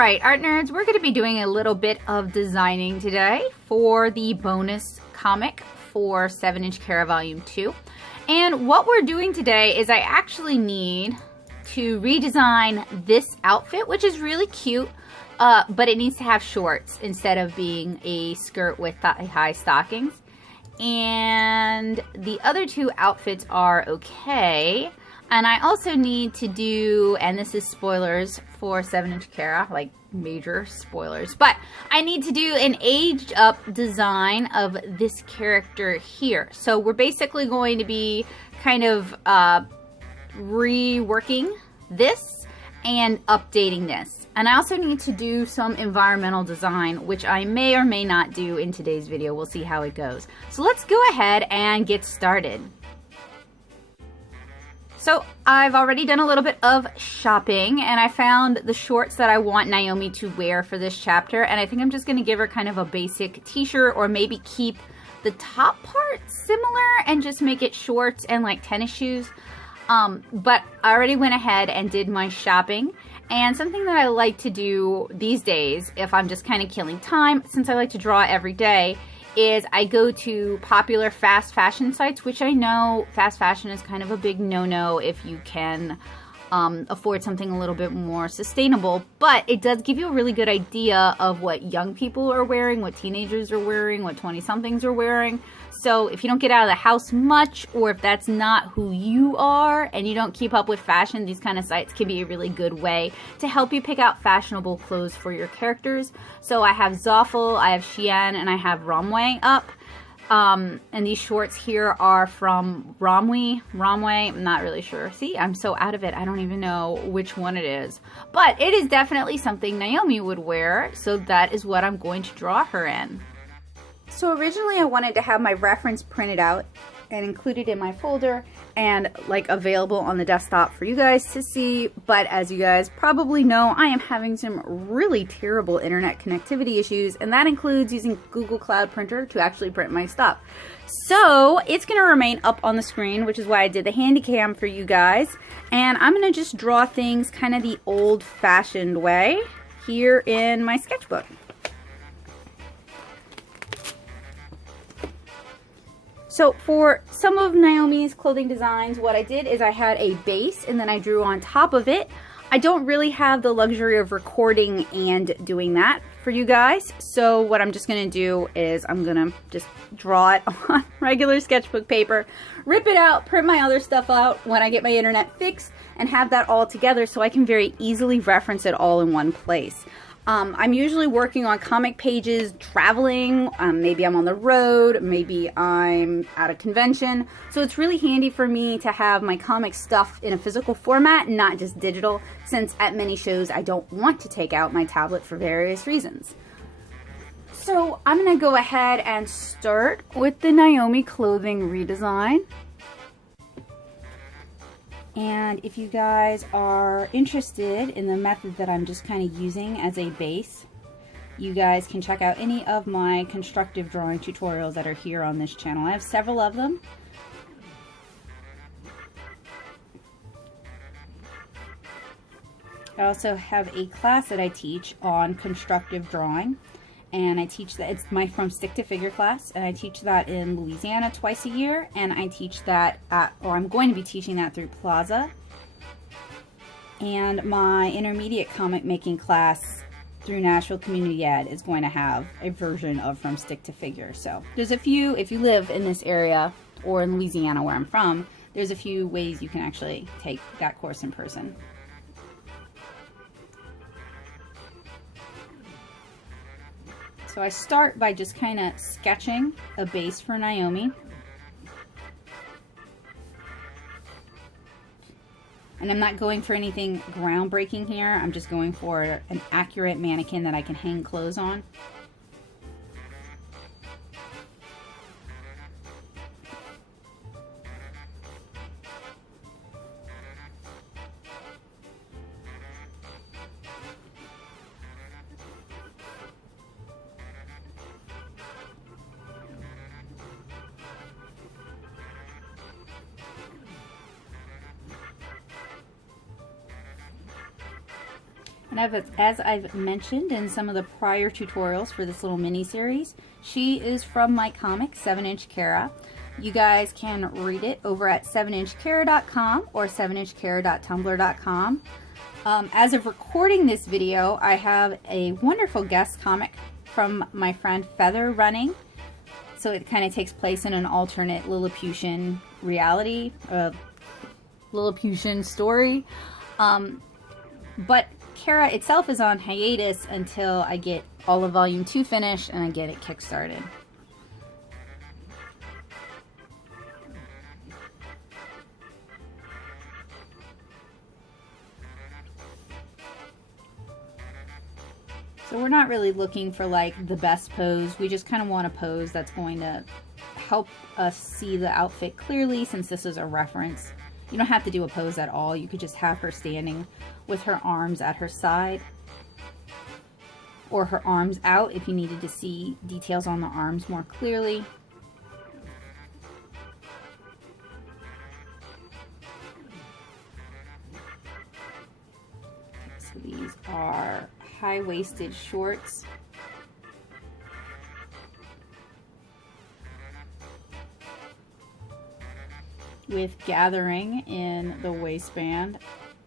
Alright, Art Nerds, we're going to be doing a little bit of designing today for the bonus comic for 7-inch Kara Volume 2. And what we're doing today is I actually need to redesign this outfit, which is really cute, but it needs to have shorts instead of being a skirt with high stockings. And the other two outfits are okay. And I also need to do, and this is spoilers for 7-inch Kara, like major spoilers, but I need to do an aged up design of this character here. So we're basically going to be kind of reworking this and updating this. And I also need to do some environmental design, which I may or may not do in today's video. We'll see how it goes. So let's go ahead and get started. So I've already done a little bit of shopping and I found the shorts that I want Naomi to wear for this chapter, and I think I'm just going to give her kind of a basic t-shirt, or maybe keep the top part similar and just make it shorts and like tennis shoes. But I already went ahead and did my shopping, and something that I like to do these days if I'm just kind of killing time, since I like to draw every day, is I go to popular fast fashion sites, which I know fast fashion is kind of a big no-no if you can afford something a little bit more sustainable, but it does give you a really good idea of what young people are wearing, what teenagers are wearing, what 20-somethings are wearing. So if you don't get out of the house much, or if that's not who you are and you don't keep up with fashion, these kind of sites can be a really good way to help you pick out fashionable clothes for your characters. So I have Zoffel, I have Shein, and I have Romwe up. And these shorts here are from Romwe, I'm not really sure. See, I'm so out of it, I don't even know which one it is. But it is definitely something Naomi would wear, so that is what I'm going to draw her in. So originally I wanted to have my reference printed out and included in my folder and like available on the desktop for you guys to see, but as you guys probably know, I am having some really terrible internet connectivity issues, and that includes using Google Cloud Printer to actually print my stuff. So it's going to remain up on the screen, which is why I did the handy cam for you guys, and I'm going to just draw things kind of the old-fashioned way here in my sketchbook. So for some of Naomi's clothing designs, what I did is I had a base and then I drew on top of it. I don't really have the luxury of recording and doing that for you guys. So what I'm just going to do is I'm going to just draw it on regular sketchbook paper, rip it out, print my other stuff out when I get my internet fixed, and have that all together so I can very easily reference it all in one place. I'm usually working on comic pages, traveling, maybe I'm on the road, maybe I'm at a convention. So it's really handy for me to have my comic stuff in a physical format, not just digital, since at many shows I don't want to take out my tablet for various reasons. So I'm going to go ahead and start with the Naomi clothing redesign. And if you guys are interested in the method that I'm just kind of using as a base, you guys can check out any of my constructive drawing tutorials that are here on this channel. I have several of them. I also have a class that I teach on constructive drawing, and I teach that, it's my From Stick to Figure class, and I teach that in Louisiana twice a year, and I teach that at, or I'm going to be teaching that through Plaza. And my intermediate comic making class through Nashville Community Ed is going to have a version of From Stick to Figure. So there's a few, if you live in this area or in Louisiana where I'm from, there's a few ways you can actually take that course in person. So I start by just kind of sketching a base for Naomi. And I'm not going for anything groundbreaking here. I'm just going for an accurate mannequin that I can hang clothes on. And as I've mentioned in some of the prior tutorials for this little mini series, she is from my comic 7-Inch Kara. You guys can read it over at 7inchkara.com or 7inchkara.tumblr.com. As of recording this video, I have a wonderful guest comic from my friend Feather running. So it kind of takes place in an alternate Lilliputian reality, Lilliputian story. But Kara itself is on hiatus until I get all of Volume 2 finished and I get it kickstarted. So we're not really looking for like the best pose. We just kind of want a pose that's going to help us see the outfit clearly, since this is a reference. You don't have to do a pose at all. You could just have her standing with her arms at her side, or her arms out if you needed to see details on the arms more clearly. So these are high-waisted shorts. With gathering in the waistband.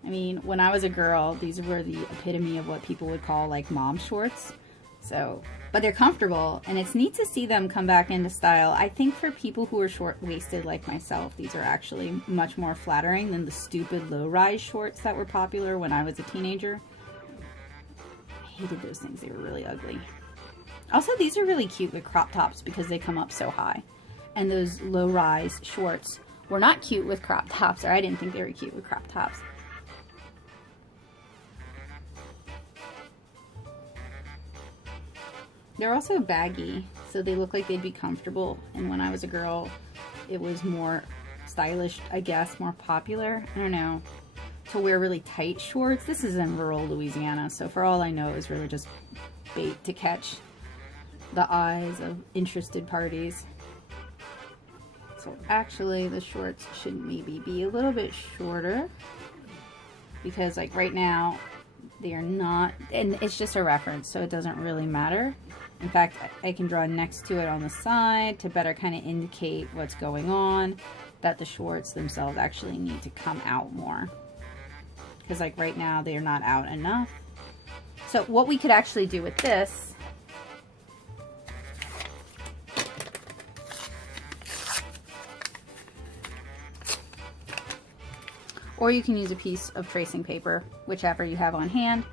I mean, when I was a girl, these were the epitome of what people would call like mom shorts. So, but they're comfortable, and it's neat to see them come back into style. I think for people who are short-waisted like myself, these are actually much more flattering than the stupid low-rise shorts that were popular when I was a teenager. I hated those things. They were really ugly. Also, these are really cute with crop tops because they come up so high. And those low-rise shorts were not cute with crop tops, or I didn't think they were cute with crop tops. They're also baggy, so they look like they'd be comfortable. And when I was a girl, it was more stylish, I guess, more popular. I don't know, to wear really tight shorts. This is in rural Louisiana, so for all I know, it was really just bait to catch the eyes of interested parties. So actually, the shorts should maybe be a little bit shorter, because like right now, they are not, and it's just a reference, so it doesn't really matter. In fact, I can draw next to it on the side to better kind of indicate what's going on, that the shorts themselves actually need to come out more. Because like right now, they are not out enough. So what we could actually do with this, or you can use a piece of tracing paper, whichever you have on hand.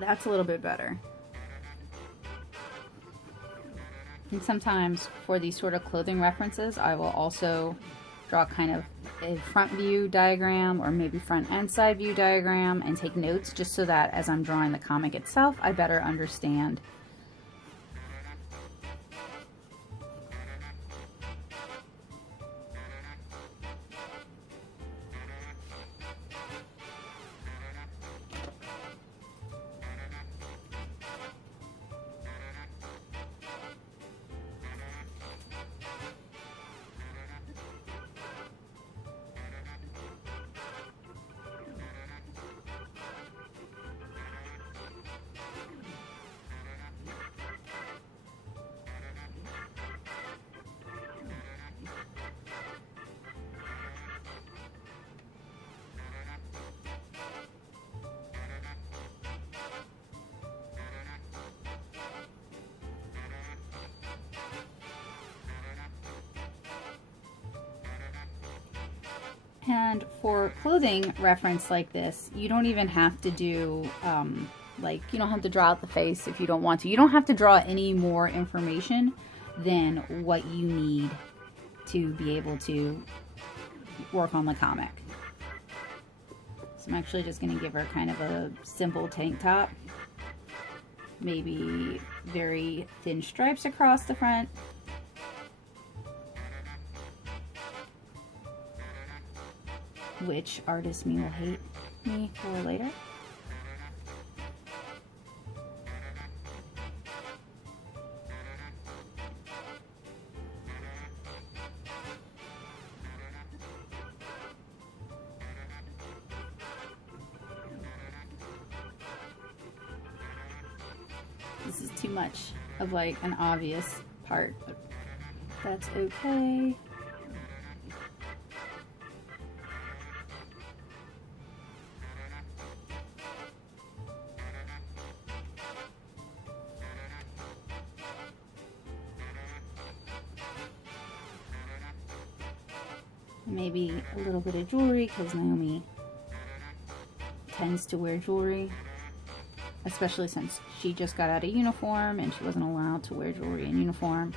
That's a little bit better. And sometimes for these sort of clothing references, I will also draw kind of a front view diagram, or maybe front and side view diagram, and take notes, just so that as I'm drawing the comic itself, I better understand. And for clothing reference like this, you don't even have to do, like, you don't have to draw out the face if you don't want to. You don't have to draw any more information than what you need to be able to work on the comic. So I'm actually just going to give her kind of a simple tank top. Maybe very thin stripes across the front. Which artist me will hate me for later. This is too much of like an obvious part, but that's okay. Maybe a little bit of jewelry, because Naomi tends to wear jewelry, especially since she just got out of uniform and she wasn't allowed to wear jewelry in uniform.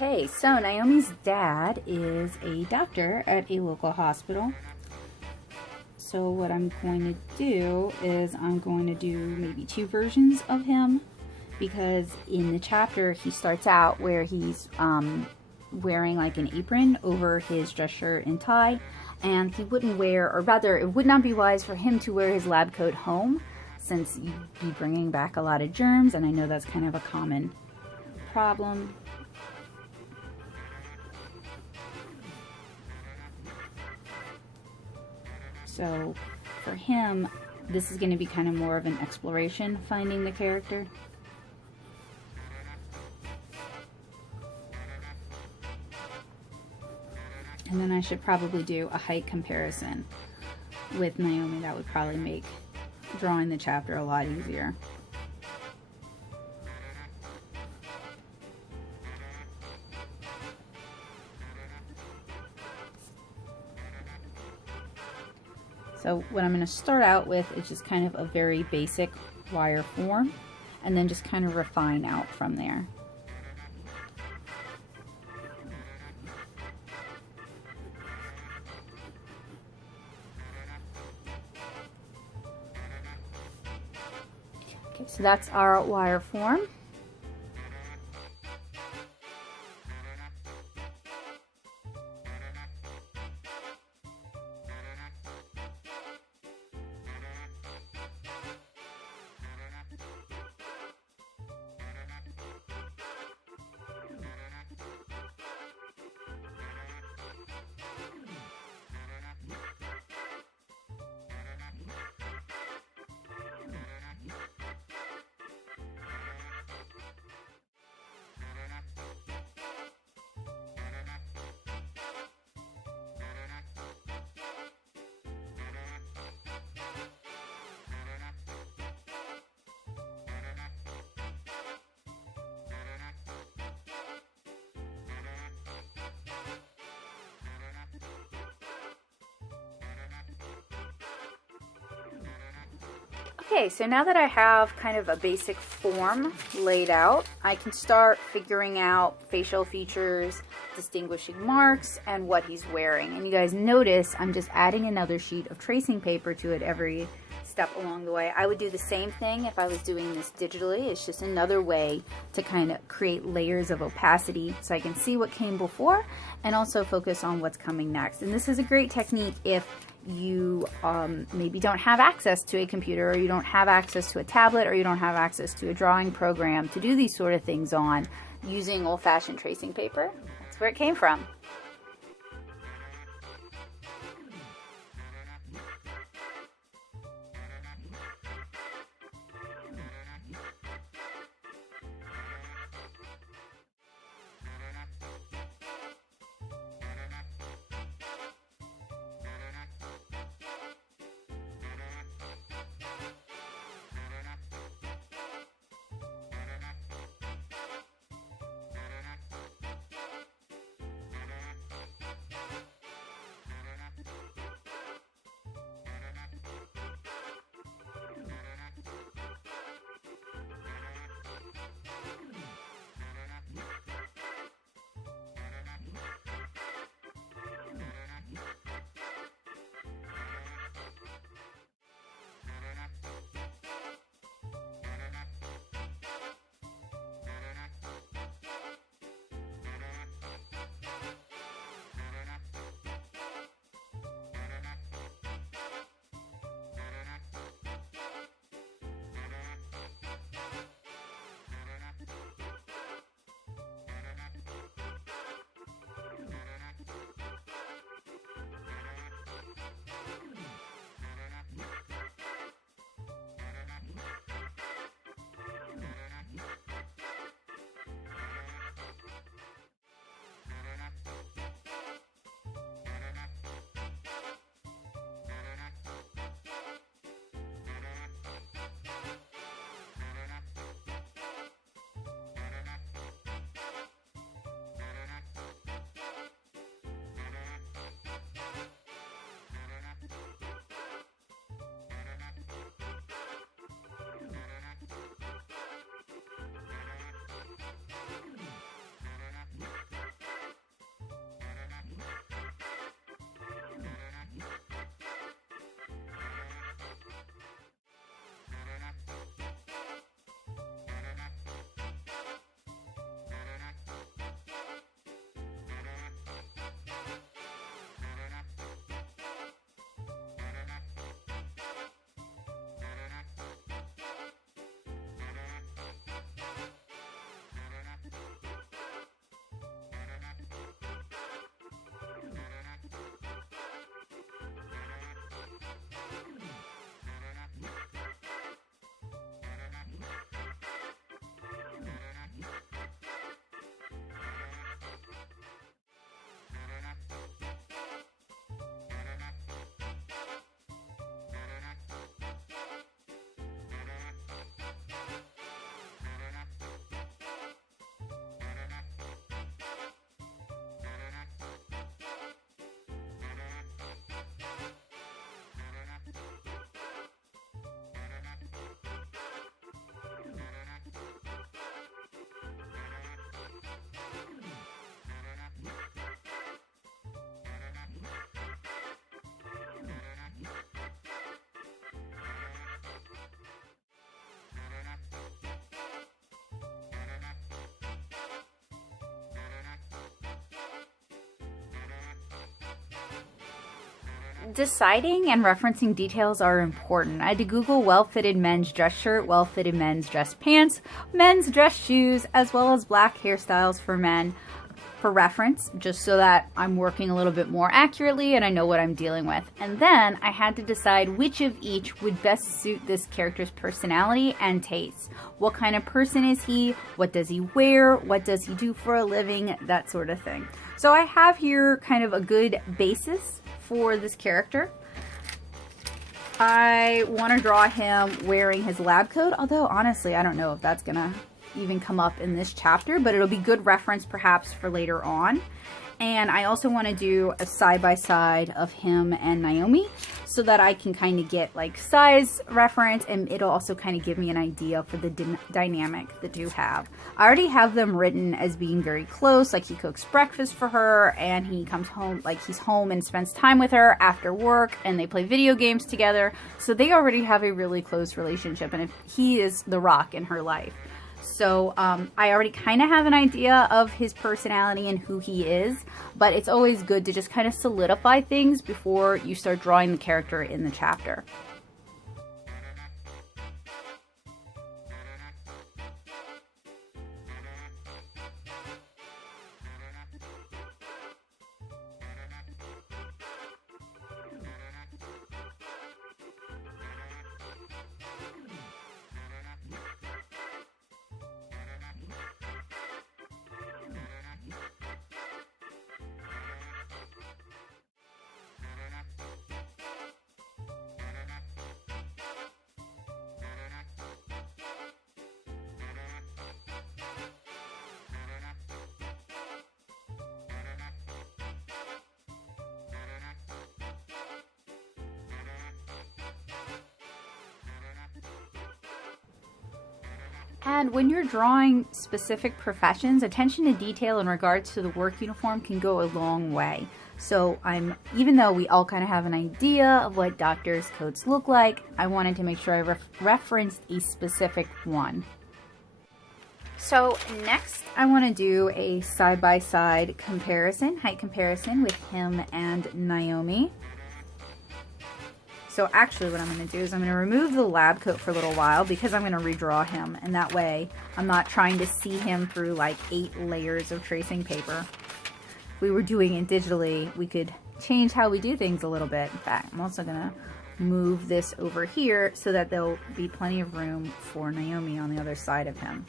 Okay, so Naomi's dad is a doctor at a local hospital. So what I'm going to do is I'm going to do maybe two versions of him, because in the chapter he starts out where he's wearing like an apron over his dress shirt and tie, and he wouldn't wear, or rather it would not be wise for him to wear his lab coat home, since you'd be bringing back a lot of germs, and I know that's kind of a common problem. So for him, this is going to be kind of more of an exploration, finding the character. And then I should probably do a height comparison with Naomi. That would probably make drawing the chapter a lot easier. So what I'm going to start out with is just kind of a very basic wire form, and then just kind of refine out from there. Okay, so that's our wire form. Okay, so now that I have kind of a basic form laid out, I can start figuring out facial features, distinguishing marks, and what he's wearing. And you guys notice I'm just adding another sheet of tracing paper to it every step along the way. I would do the same thing if I was doing this digitally. It's just another way to kind of create layers of opacity so I can see what came before and also focus on what's coming next. And this is a great technique if you maybe don't have access to a computer, or you don't have access to a tablet, or you don't have access to a drawing program to do these sort of things on using old-fashioned tracing paper. That's where it came from. Deciding and referencing details are important. I had to Google well-fitted men's dress shirt, well-fitted men's dress pants, men's dress shoes, as well as black hairstyles for men for reference, just so that I'm working a little bit more accurately and I know what I'm dealing with. And then I had to decide which of each would best suit this character's personality and taste. What kind of person is he? What does he wear? What does he do for a living? That sort of thing. So I have here kind of a good basis for this character. I want to draw him wearing his lab coat, although honestly I don't know if that's gonna even come up in this chapter, but it'll be good reference perhaps for later on. And I also want to do a side-by-side of him and Naomi so that I can kind of get like size reference, and it'll also kind of give me an idea for the dynamic the two have. I already have them written as being very close, like he cooks breakfast for her and he comes home, like he's home and spends time with her after work, and they play video games together. So they already have a really close relationship, and he is the rock in her life. So I already kind of have an idea of his personality and who he is, but it's always good to just kind of solidify things before you start drawing the character in the chapter. And when you're drawing specific professions, attention to detail in regards to the work uniform can go a long way. So even though we all kind of have an idea of what doctors' coats look like, I wanted to make sure I referenced a specific one. So next I want to do a side-by-side comparison, height comparison with him and Naomi. So actually what I'm going to do is I'm going to remove the lab coat for a little while because I'm going to redraw him, and that way I'm not trying to see him through like 8 layers of tracing paper. If we were doing it digitally, we could change how we do things a little bit. In fact, I'm also going to move this over here so that there'll be plenty of room for Naomi on the other side of him.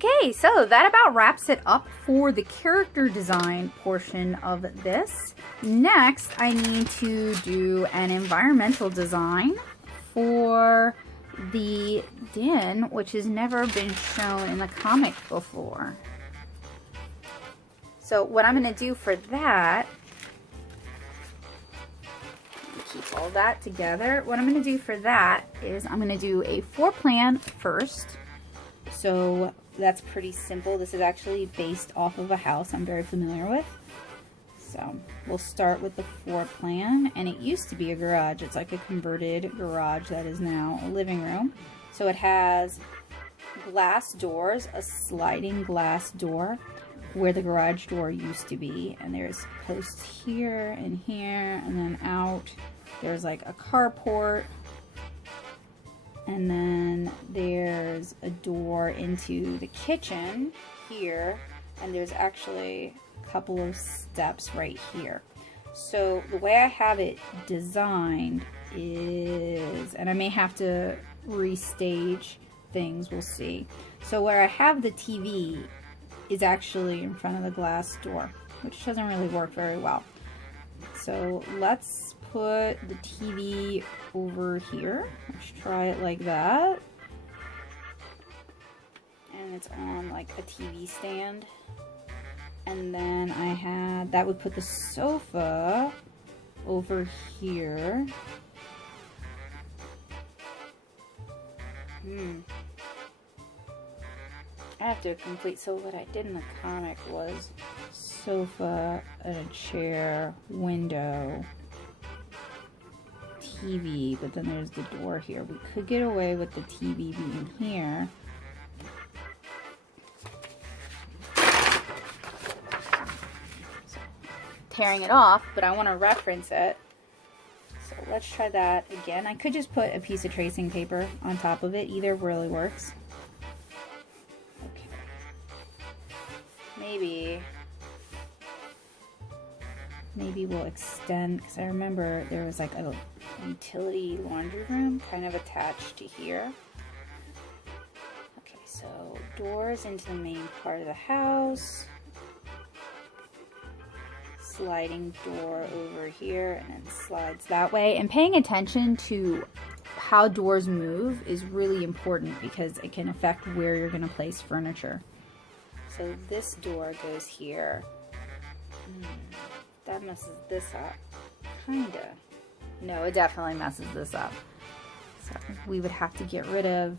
Okay, so that about wraps it up for the character design portion of this. Next, I need to do an environmental design for the den, which has never been shown in the comic before. So what I'm going to do for that, keep all that together. What I'm going to do for that is I'm going to do a floor plan first. So that's pretty simple. This is actually based off of a house I'm very familiar with. So we'll start with the floor plan, and it used to be a garage. It's like a converted garage that is now a living room. So it has glass doors, a sliding glass door where the garage door used to be, and there's posts here and here, and then out there's like a carport. And then there's a door into the kitchen here, and there's actually a couple of steps right here. So the way I have it designed is, and I may have to restage things, we'll see. So where I have the TV is actually in front of the glass door, which doesn't really work very well. So let's put the TV over here. Let's try it like that. And it's on like a TV stand. And then I had, that would put the sofa over here. I have to complete, so what I did in the comic was sofa, and a chair, window, TV, but then there's the door here. We could get away with the TV being here. So, tearing it off, but I want to reference it. So let's try that again. I could just put a piece of tracing paper on top of it. Either really works. Okay. Maybe we'll extend, because I remember there was like a utility laundry room kind of attached to here. Okay, so doors into the main part of the house. Sliding door over here, and then slides that way. And paying attention to how doors move is really important because it can affect where you're going to place furniture. So this door goes here. That messes this up. Kinda. No, it definitely messes this up. So we would have to get rid of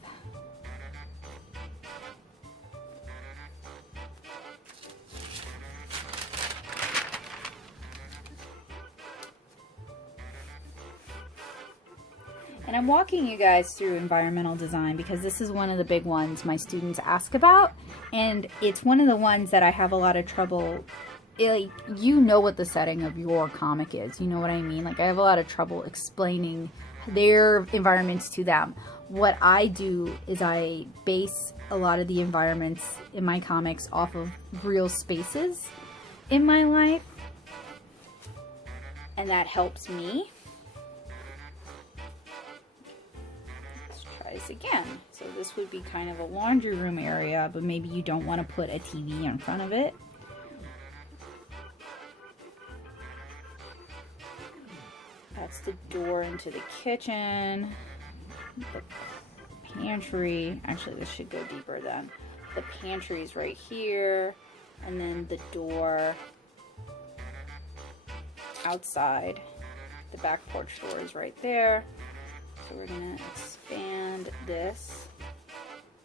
and I'm walking you guys through environmental design because this is one of the big ones my students ask about, and it's one of the ones that I have a lot of trouble. Like, you know what the setting of your comic is, you know what I mean? Like, I have a lot of trouble explaining their environments to them. What I do is I base a lot of the environments in my comics off of real spaces in my life, and that helps me. Let's try this again. So this would be kind of a laundry room area, but maybe you don't want to put a TV in front of it. That's the door into the kitchen, the pantry. Actually, this should go deeper then. The pantry is right here, and then the door outside. The back porch door is right there. So we're gonna expand this.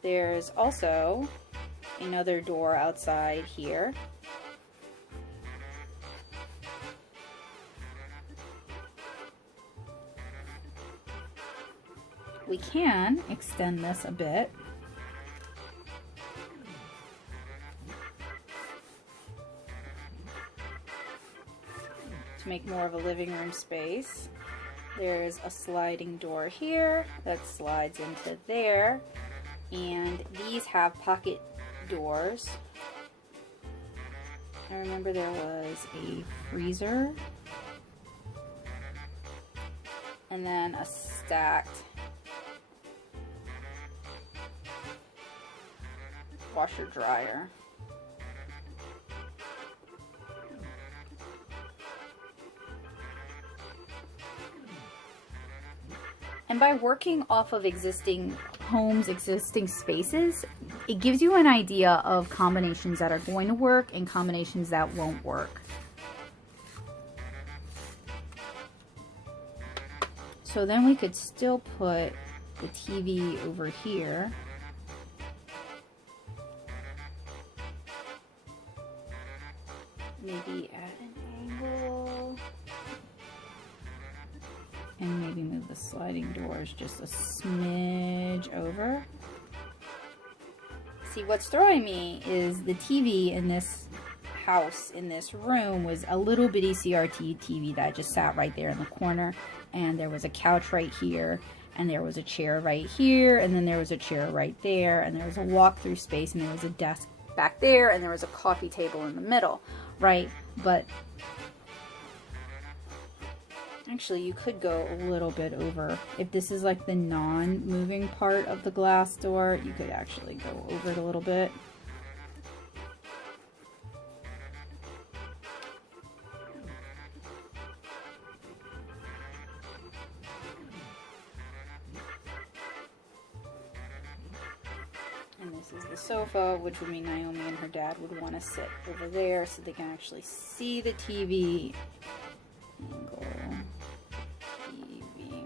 There's also another door outside here. We can extend this a bit. To make more of a living room space. There's a sliding door here that slides into there, and these have pocket doors. I remember there was a freezer and then a stacked washer dryer. And by working off of existing homes, existing spaces, it gives you an idea of combinations that are going to work and combinations that won't work. So then we could still put the TV over here. Maybe at an angle. And maybe move the sliding doors just a smidge over. See, what's throwing me is the TV in this house, in this room, was a little bitty CRT TV that just sat right there in the corner. And there was a couch right here, and there was a chair right here, and then there was a chair right there, and there was a walk-through space, and there was a desk back there, and there was a coffee table in the middle, right? But actually, you could go a little bit over. If this is like the non-moving part of the glass door, you could actually go over it a little bit. And this is the sofa, which would mean Naomi and her dad would want to sit over there so they can actually see the TV. Angle. TV.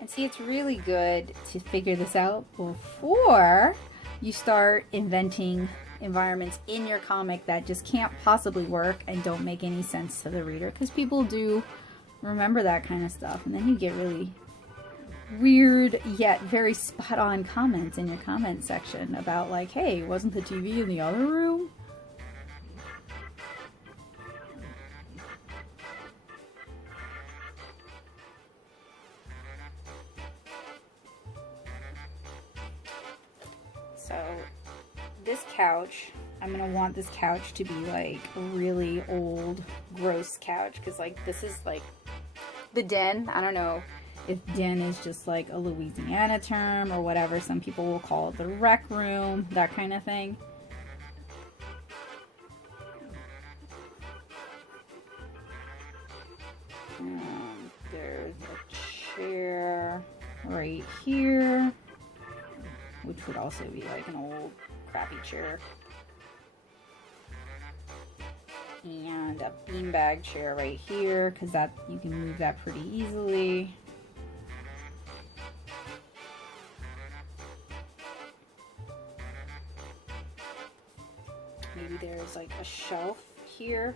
And see, it's really good to figure this out before you start inventing environments in your comic that just can't possibly work and don't make any sense to the reader, because people do remember that kind of stuff, and then you get really weird yet very spot on comments in your comment section about like, hey, wasn't the TV in the other room? So this couch, I'm gonna want this couch to be like a really old, gross couch, because like this is like the den. I don't know if den is just like a Louisiana term or whatever. Some people will call it the rec room, that kind of thing. And there's a chair right here, which would also be like an old crappy chair. And a beanbag chair right here, because that you can move that pretty easily. Maybe there's like a shelf here.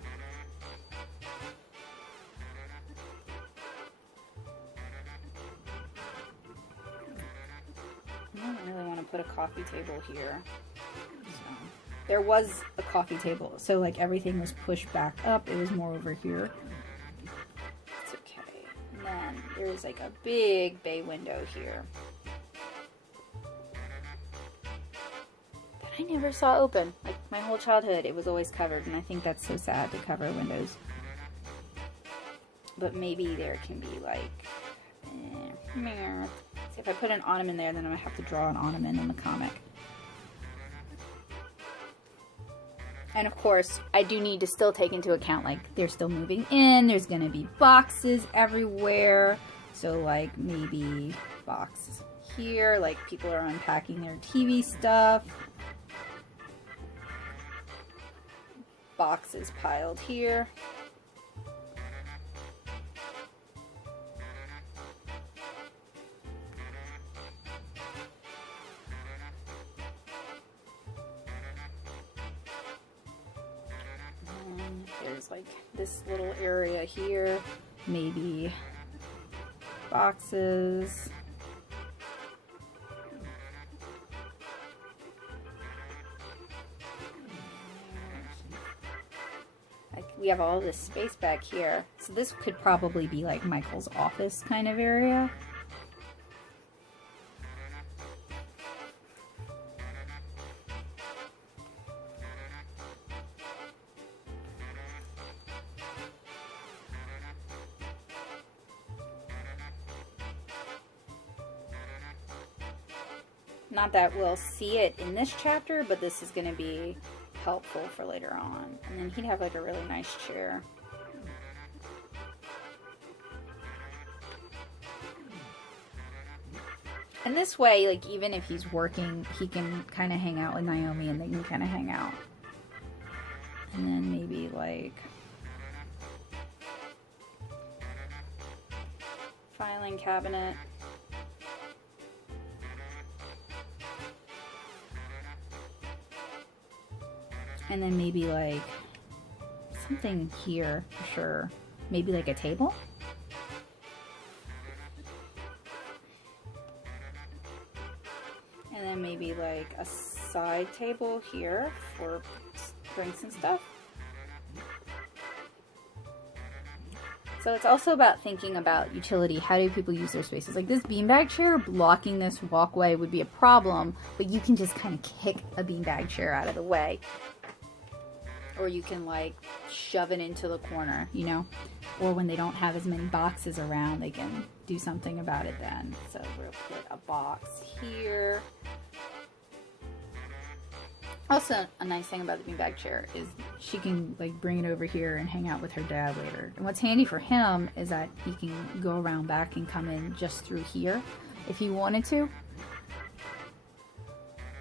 I don't really want to put a coffee table here. So, there was a coffee table, so like everything was pushed back up. It was more over here. It's okay. And then there's like a big bay window here that I never saw open. Like my whole childhood, it was always covered, and I think that's so sad to cover windows. But maybe there can be like, see, if I put an ottoman there, then I'm gonna have to draw an ottoman in the comic. And of course, I do need to still take into account, like, they're still moving in, there's gonna be boxes everywhere. So like maybe box here, like people are unpacking their TV stuff. Boxes piled here. There's like this little area here, maybe boxes. Like we have all this space back here, so this could probably be like Michael's office kind of area. Not that we'll see it in this chapter, but this is going to be helpful for later on. And then he'd have like a really nice chair. And this way, like, even if he's working, he can kind of hang out with Naomi and they can kind of hang out. And then maybe, like, filing cabinet. And then maybe, like, something here for sure. Maybe, like, a table? And then maybe like a side table here for drinks and stuff. So it's also about thinking about utility. How do people use their spaces? Like this beanbag chair blocking this walkway would be a problem, but you can just kind of kick a beanbag chair out of the way. Or you can like shove it into the corner, you know? Or when they don't have as many boxes around, they can do something about it then. So we'll put a box here. Also, a nice thing about the beanbag chair is she can like bring it over here and hang out with her dad later. And what's handy for him is that he can go around back and come in just through here if he wanted to.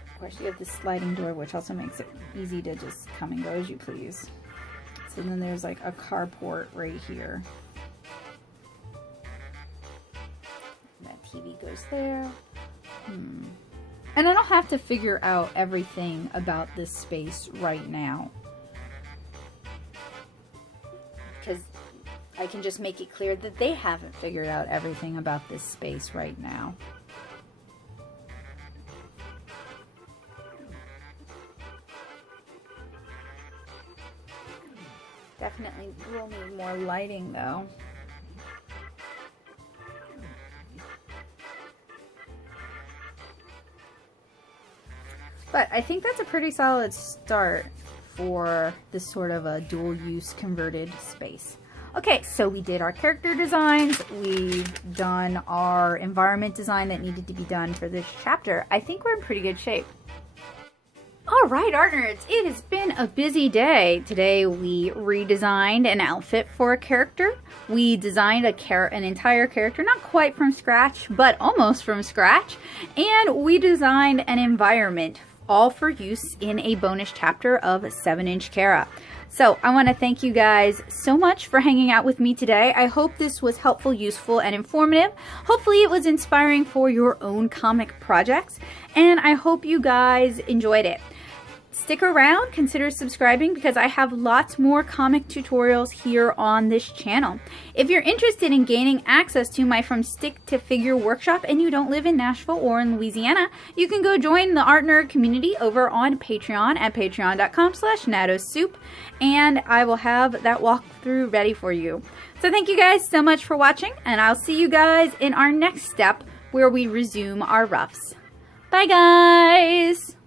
Of course, you have this sliding door, which also makes it easy to just come and go as you please. So then there's like a carport right here. That TV goes there. And I don't have to figure out everything about this space right now, because I can just make it clear that they haven't figured out everything about this space right now. Definitely will need more lighting though. But I think that's a pretty solid start for this sort of a dual use converted space. Okay, so we did our character designs. We've done our environment design that needed to be done for this chapter. I think we're in pretty good shape. All right, Artnerds, it has been a busy day. Today we redesigned an outfit for a character. We designed an entire character, not quite from scratch, but almost from scratch. And we designed an environment, all for use in a bonus chapter of 7-inch Kara. So I want to thank you guys so much for hanging out with me today. I hope this was helpful, useful, and informative. Hopefully it was inspiring for your own comic projects, and I hope you guys enjoyed it. Stick around, consider subscribing, because I have lots more comic tutorials here on this channel. If you're interested in gaining access to my From Stick to Figure workshop and you don't live in Nashville or in Louisiana, you can go join the Art Nerd community over on Patreon at patreon.com/natosoup, and I will have that walkthrough ready for you. So thank you guys so much for watching, and I'll see you guys in our next step where we resume our roughs. Bye guys!